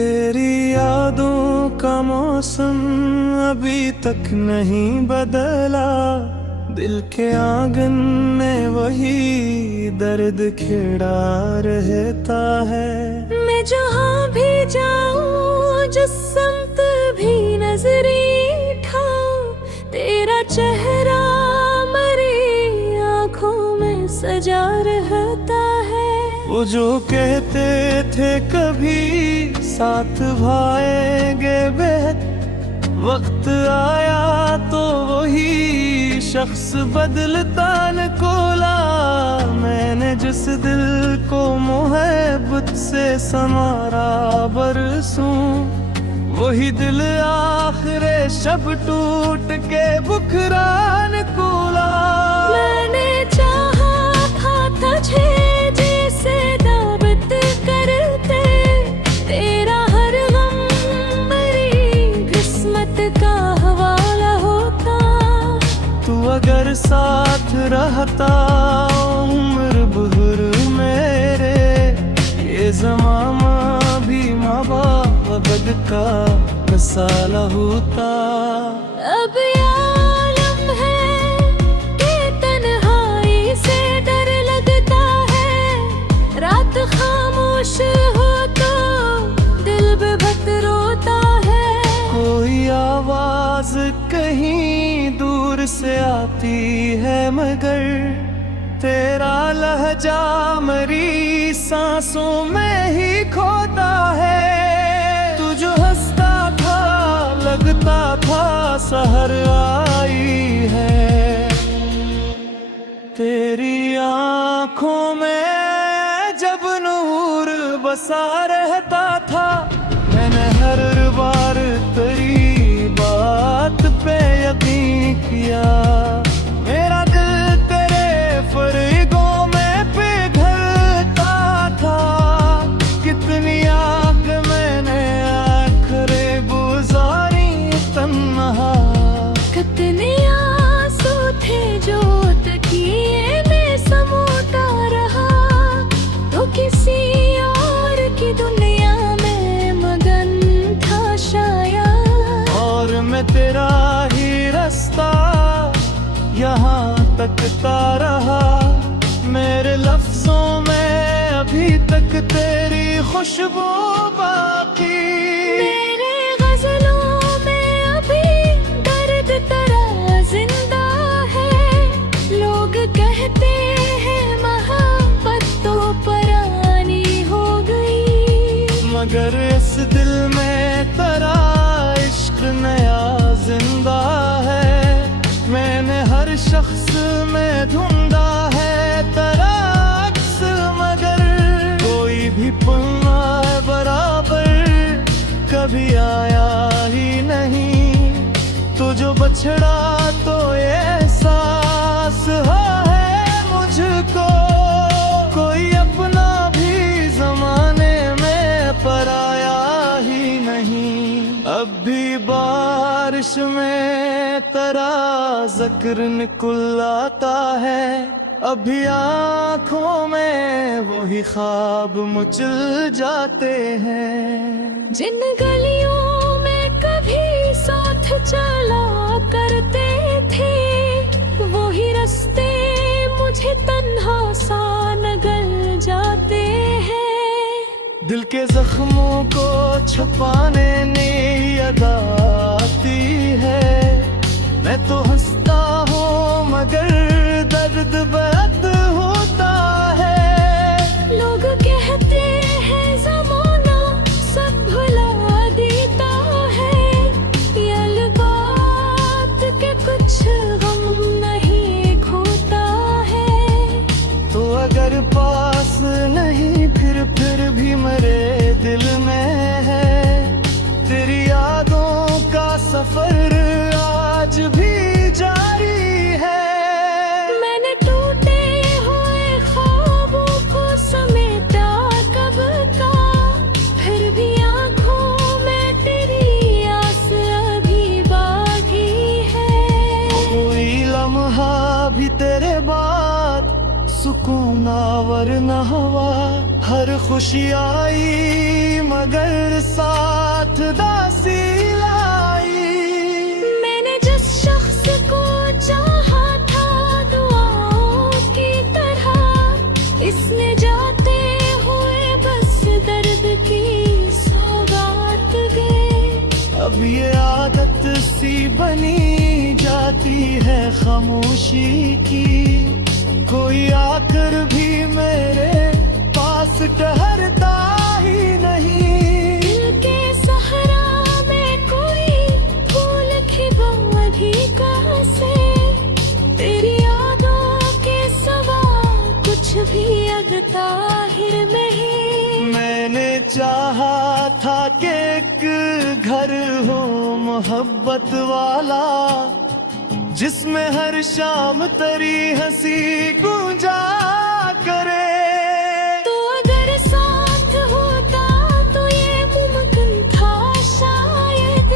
तेरी यादों का मौसम अभी तक नहीं बदला, दिल के आंगन में वही दर्द खिड़ा रहता है। मैं जहाँ भी जाऊँ, जिस समत भी नजरी ठाऊं, तेरा चेहरा मेरी आँखों में सजा रहता है। वो जो कहते थे कभी साथ भाएंगे बेहद, वक्त आया तो वही शख्स बदलता न कोला। मैंने जिस दिल को मोहब्बत से संवारा बरसों, वही दिल आखिरे शब टूट के बुखरा न कोला। मैंने चाहा था तुझे जैसे दावत करते, तेरा हर गम मेरी किस्मत का हवाला होता। तू अगर साथ रहता उम्र भर मेरे, ये ज़माना भी माँ बाप का मिसाला होता। अब ये आलम है कि तन्हाई से डर लगता है, रात खामोश हो तो दिल बेबस रोता है। कोई आवाज कहीं दूर से आती है, मगर तेरा लहजा मेरी सांसों में ही खोता है। तू जो हंसता था लगता था सहर आई है, तेरी आँखों में जब नूर बसा रहता था। मैंने हर बार तेरी बात पे यकीन किया, मेरा दिल तेरे फरेगों में पिघलता था। कितनी आग मैंने आखिरे गुजारी तन्हा, कितने आंसू थे जो तकिए में समोता रहा, तो किसी और की दुनिया में मगन था शायद। और मैं तेरा ही रास्ता यहाँ तकता रहा, मेरे लफ्जों में अभी तक तेरी खुशबू बाकी। मेरे गजलों में अभी दर्द तेरा जिंदा है, लोग कहते हैं मोहब्बत तो पुरानी हो गई, मगर इस दिल में तेरा इश्क नया जिंदा है। मैंने हर शख्स में ढूंढा है तेरा अक्स, मगर कोई भी पन्ना बराबर कभी आया ही नहीं। तू जो बछड़ा तो ये एहसास है मुझको, कोई अपना भी जमाने में पराया ही नहीं। अब भी बारिश में तेरा जिक्र निकल आता है, अभी आँखों में वही ख्वाब मचल जाते हैं। जिन गलियों में कभी साथ चला करते थे, वही रास्ते मुझे तन्हा सा नगल जाते हैं। दिल के जख्मों को छुपाने नई अदा आती है, मैं तो हंसता हूँ मगर दर्द बेहद होता है। लोग कहते हैं ज़माना सब भुला देता है, ये अलगात के कुछ गम नहीं खोता है। तो अगर पास नहीं फिर भी मेरे दिल में है, तेरी यादों का सफर आज भी जारी है। मैंने टूटे हुए ख्वाबों को समेटा कब का, फिर भी आँखों में तेरी आस अभी बाकी है। कोई लम्हा भी तेरे बाद सुकून आवर न हुआ, हर हर खुशी आई मगर साथ दासी लाई। मैंने जिस शख्स को चाहा था दुआओं की तरह, इसने जाते हुए बस दर्द की सौगात गए। अब ये आदत सी बनी जाती है खामोशी की, कोई आकर भी मेरे पास ठहरता ही नहीं। दिल के सहरा में कोई फूल खिला अभी कहाँ से, तेरी यादों के सवा कुछ भी अब ताहिर नहीं। मैंने चाहा था कि एक घर हो मोहब्बत वाला, जिसमें हर शाम तेरी हंसी गूंजा करे। तो अगर साथ होता तो ये मुमकिन था शायद,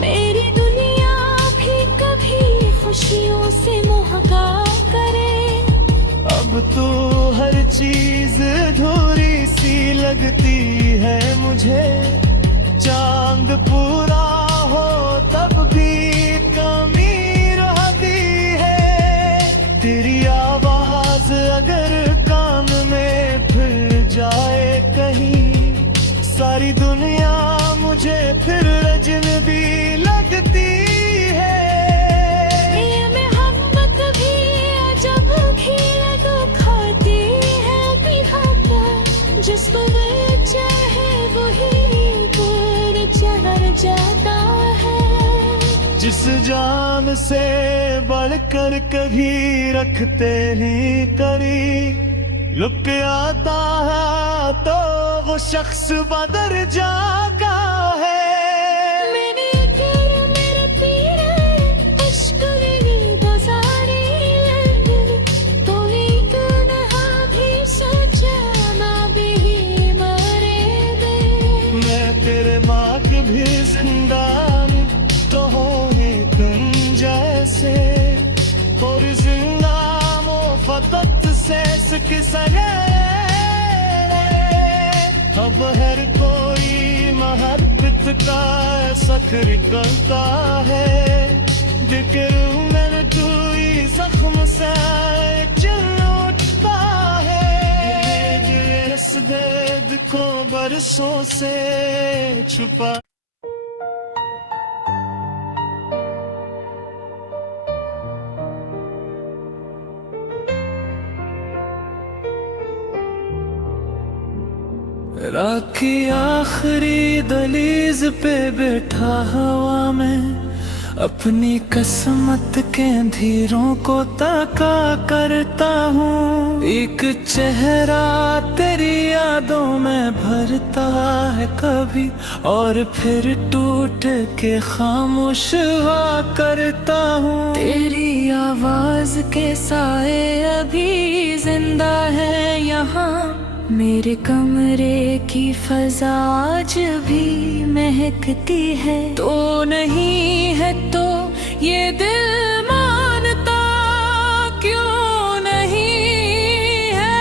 मेरी दुनिया भी कभी खुशियों से महका करे। अब तो हर चीज अधूरी सी लगती है मुझे, चांद पूरा हो तब भी कमी रहती है। तेरी आवाज अगर कान में फिर जाए कहीं, सारी दुनिया मुझे फिर अजनबी लगती है। ये मोहब्बत भी अजब खील तो खाती है विधाता, जिस पर चाहे वही पर चढ़ जाता है। जिस जान से बढ़कर कभी रखते ही करी, लुक आता है तो वो शख्स बदर जाता है। मेरे कर मेरे पीरे इश्क मेरी गुजारी, तो एक नहा भी सचा ना भी मरे दे। मैं तेरे मार्ग भी जिंदा तो हो ही तुम जैसे, और जिंदा मोहब्बत से किसने। अब हर कोई मोहब्बत का सख्र करता है, जिक्र मेरे कोई जख्म से चिल उठता है। इस दर्द को बरसों से छुपा। रात की आखिरी दहलीज पे बैठा हवा में, अपनी किस्मत के अंधेरों को ताका करता हूँ। एक चेहरा तेरी यादों में भरता है कभी, और फिर टूट के खामोश हुआ करता हूँ। तेरी आवाज के साए अभी जिंदा है यहाँ, मेरे कमरे की फजा आज भी महकती है। तो नहीं है तो ये दिल मानता क्यों नहीं है।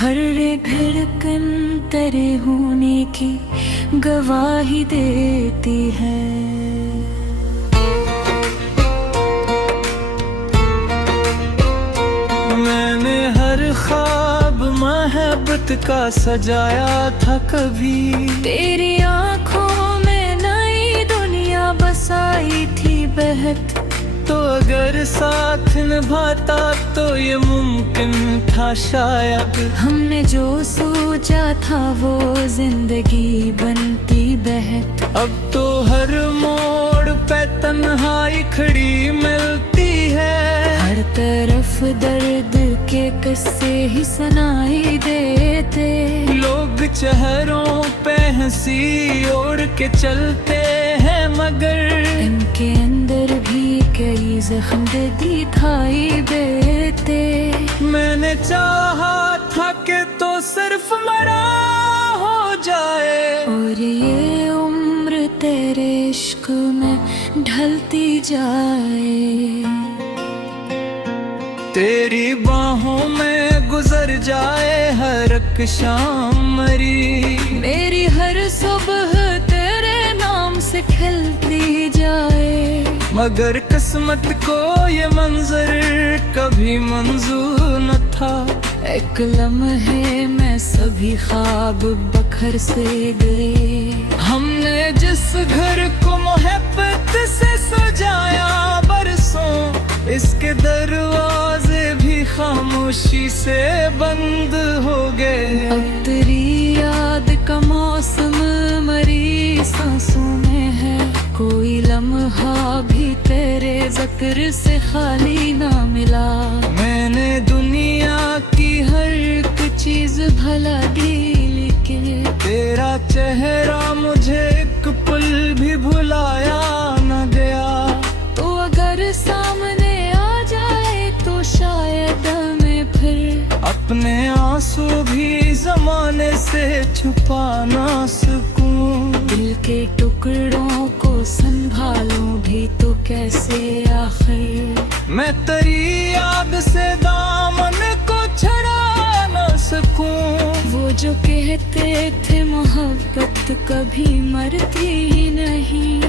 हर एक धड़कन तेरे होने की गवाही देती है। मोहब्बत का सजाया था कभी, तेरी आंखों में नई दुनिया बसाई थी बहत। तो अगर साथ निभाता तो ये मुमकिन था शायद, हमने जो सोचा था वो जिंदगी बनती बहत। अब तो हर मोड़ पे तन्हाई खड़ी मिलती है, हर तरफ दर्द के किस्से ही सुनाई देते। लोग चेहरों पे हंसी ओढ़ के चलते हैं, मगर इनके अंदर भी कई जख्म दिखाई देते। मैंने चाहा था कि तो सिर्फ मरा हो जाए, और ये उम्र तेरे इश्क में ढलती जाए। तेरी जाए हर एक शाम मरी। मेरी हर सुबह तेरे नाम से खिलती जाए, मगर किस्मत को ये मंजर कभी मंजूर न था। एक लम्हे में सभी ख्वाब बखर से गए, हमने जिस घर को मोहब्बत से सजाया बरसों, इसके दरवाजे भी खामोशी से बंद हो गए। अब तेरी याद का मौसम मरी सांसों में है, कोई लम्हा भी तेरे जिक्र से खाली ना मिला। मैंने दुनिया की हर एक चीज भला दी, लेकिन तेरा चेहरा मुझे एक पल भी भुलाया न गया। तो अगर सामने आ जाए तो शायद मैं फिर अपने आंसू भी जमाने से छुपा ना सकूं। दिल के टुकड़ों को संभालूं भी तो कैसे आखिर, मैं तेरी याद से दामन को छड़ा ना सकूं। वो जो कहते थे मोहब्बत कभी मरती ही नहीं,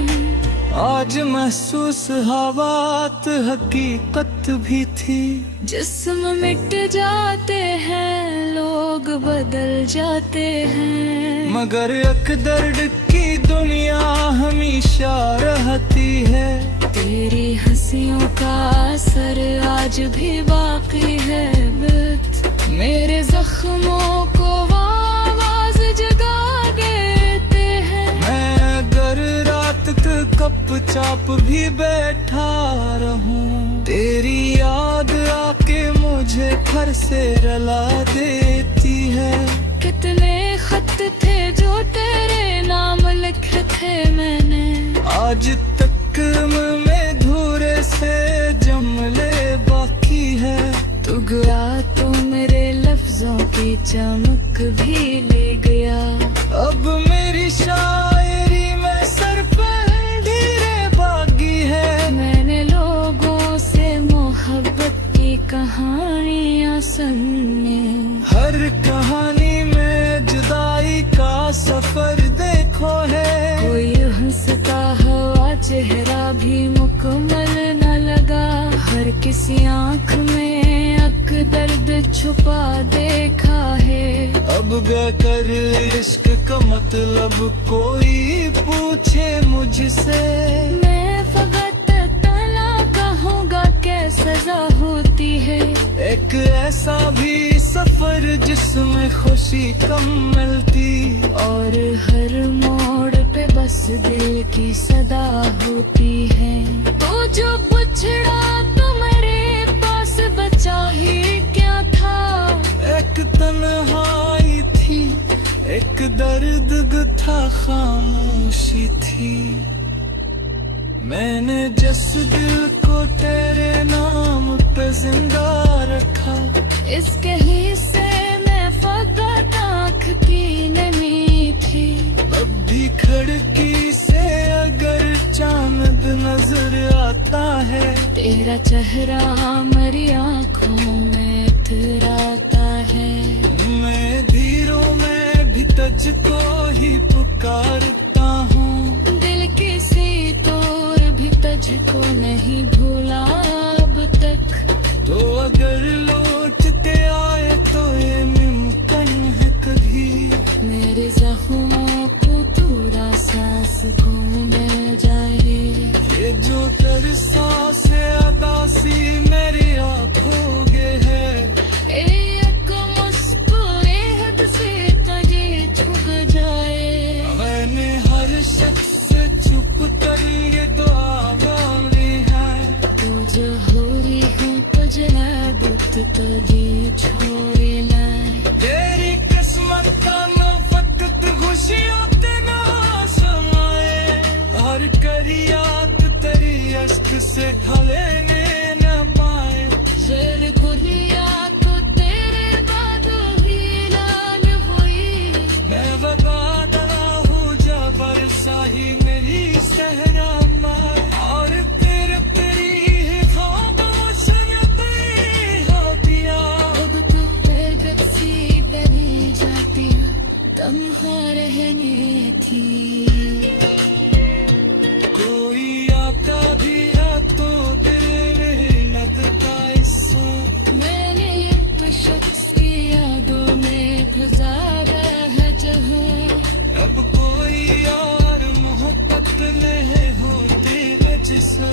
आज महसूस हवात हकीकत भी थी। जिस्म मिट जाते हैं, लोग बदल जाते हैं, मगर एक दर्द की दुनिया हमेशा रहती है। तेरी हंसियों का असर आज भी बाकी है, बस मेरे जख्मों को आवाज जगा देते हैं। मैं अगर रात तक कप चाप भी बैठा रहूं, तेरी याद आके मुझे घर से रुला देती है। कितने खत थे जो तेरे नाम लिखे थे मैंने, आज तक में धूरे से जमले बाकी है। तू गया तो मेरे लफ्जों की चमक भी ले गया। अब मेरी शायरी में सर पर धीरे बागी है। मैंने लोगों से मोहब्बत की कहानियां सुनी, हर कहानी में जुदाई का सफर देखो है। कोई हंसता हुआ चेहरा भी मुकम्मल न लगा, हर किसी आँख में अक दर्द छुपा देखा है। अब कर इश्क का मतलब कोई पूछे मुझसे, मैं फकत तला कहूँगा क्या सजा होती है। एक ऐसा भी सफर जिसमें खुशी कम मिलती, और हर मोड़ पे बस दिल की सदा होती है। तो जो बिछड़ा तो मेरे पास बचा ही क्या था। एक तन्हाई थी, एक दर्द था, खामोशी थी। मैंने जिस दिल को तेरे नाम पे जिंदा रखा, इसके हिस्से में फकत आँख की नमी थी। अब भी खिड़की से अगर चांद नजर आता है, तेरा चेहरा मेरी आँखों में इतराता है। मैं धीरों में भी तुझको ही पुकारता हूँ, दिल किसी तौर भी तुझको नहीं भूला अब तक। तो अगर लौटते आए तो ये मुमकिन है कभी, मेरे जख्मों को थोड़ा सांस को मिल जाए। ये जो तरसा से अदासी मेरी आँखों के है, एक मुस्कुरे हद से तुझे छुप जाए। मैंने हर शख्स से छुप कर ये दुआ मांगी है, तू जो हो रही हूँ तुझे बुत तुझे छोड़े ना। तेरी किस्मत का न वक्त खुशियों ते ना समाए, हर करियात तेरी अश्क से खलेने न पाए। जर गुलिया तो तेरे बाद ही लाल हुई, मैं वफादार हूँ जा बरसा ही मेरी सहरा माए। और तेरे तेरी खामोश हो दिया, अब तो तेरे तन्हा रहने थी। कोई आता भी है तो तेरे मेहनत का हिस्सा। मैंने एक शख्स की यादों में गुजारा है जहाँ। अब कोई और मोहब्बत में हो तेरे जैसा।